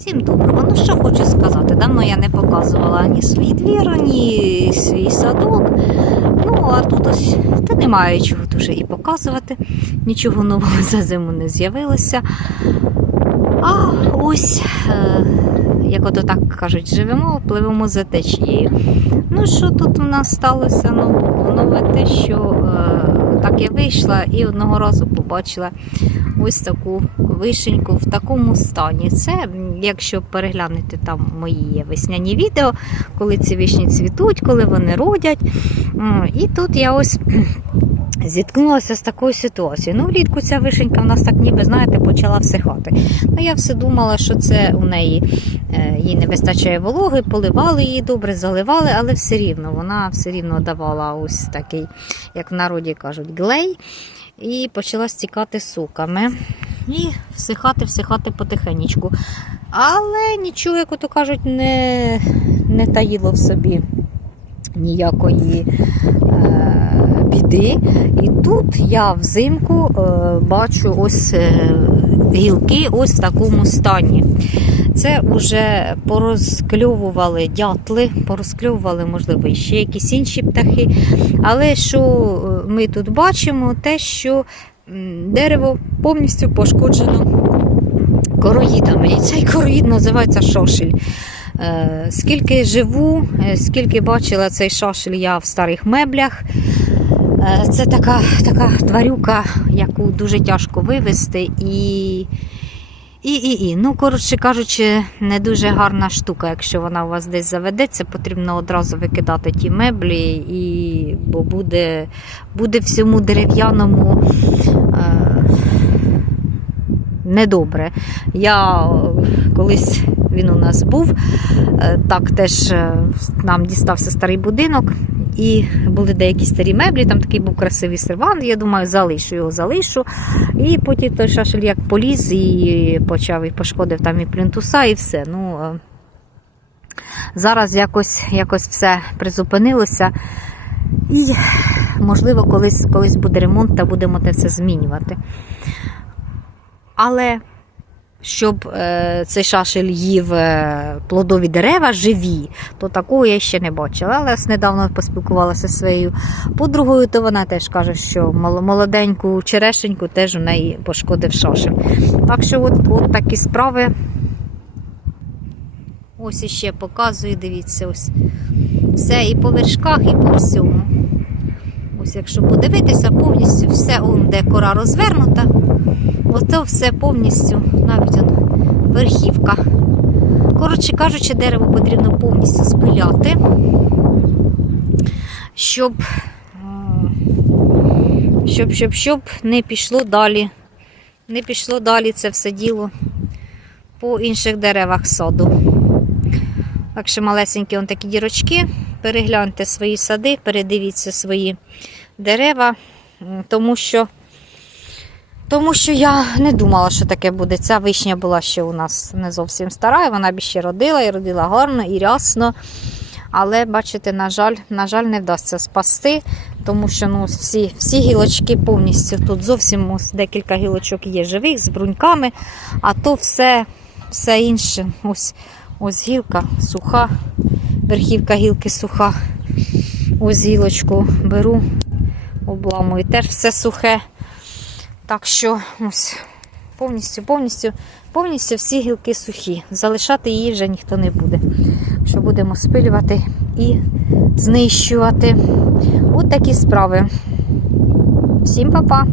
Всім доброго. Ну що хочу сказати, давно я не показувала ні свій двір, ні свій садок. Ну, а тут ось та немає чого дуже і показувати. Нічого нового за зиму не з'явилося. А ось, е, як ото так кажуть, живемо, пливемо за течією. Ну, що тут у нас сталося нового? Нове те, що е, я вийшла і одного разу побачила ось таку вишеньку в такому стані. Це, якщо переглянути там мої весняні відео, коли ці вишні цвітуть, коли вони родять. І тут я ось. Зіткнулася з такою ситуацією. Ну, влітку ця вишенька в нас так ніби, знаєте, почала всихати. Ну, я все думала, що це у неї е, їй не вистачає вологи, поливали її добре, заливали, але все рівно вона все рівно давала ось такий, як в народі кажуть, глей, і почала стікати соками. І всихати, всихати потихенечку. Але нічого, як ото кажуть, не, не таїло в собі ніякої е, біди. І тут я взимку е, бачу ось е, гілки ось в такому стані. Це вже порозкльовували дятли, порозкльовували, можливо, ще якісь інші птахи. Але що ми тут бачимо, те, що дерево повністю пошкоджено короїдами. І цей короїд називається шошель. Е, Скільки живу, е, скільки бачила цей шашель я в старих меблях. Е, Це така, така тварюка, яку дуже тяжко вивезти. І, і, і, і. Ну, коротше кажучи, не дуже гарна штука, якщо вона у вас десь заведеться, потрібно одразу викидати ті меблі, і, бо буде, буде всьому дерев'яному. Е, Недобре. Я колись він у нас був, е, так теж е, нам дістався старий будинок, і були деякі старі меблі, там такий був красивий сервант. Я думаю, залишу його, залишу. І потім той шашель як поліз і почав і пошкодив там і плінтуса, і все. Ну, е, зараз якось, якось все призупинилося. І, можливо, колись, колись буде ремонт та будемо те все змінювати. Але щоб е, цей шашель їв е, плодові дерева живі, то такого я ще не бачила. Але ось недавно поспілкувалася зі своєю подругою, то вона теж каже, що молоденьку черешеньку теж у неї пошкодив шашель. Так що от, от такі справи. Ось іще показую, дивіться, ось все і по вершках, і по всьому. Ось якщо подивитися, повністю все, де кора розвернута, ото все повністю, навіть он, верхівка. Коротше кажучи, дерево потрібно повністю спиляти, щоб, щоб, щоб, щоб не пішло далі. Не пішло далі це все діло по інших деревах саду. Так що малесенькі он такі дірочки. Перегляньте свої сади, передивіться свої дерева, тому що, тому що я не думала, що таке буде. Ця вишня була ще у нас не зовсім стара, і вона б ще родила і родила гарно і рясно. Але, бачите, на жаль, на жаль, не вдасться спасти, тому що ну, всі, всі гілочки повністю тут зовсім ось декілька гілочок є живих з бруньками, а то все, все інше. Ось, ось гілка суха, верхівка гілки суха. Ось гілочку беру, обламую. Теж все сухе. Так що ось повністю, повністю, повністю всі гілки сухі. Залишати її вже ніхто не буде. Що будемо спилювати і знищувати. От такі справи. Всім па-па!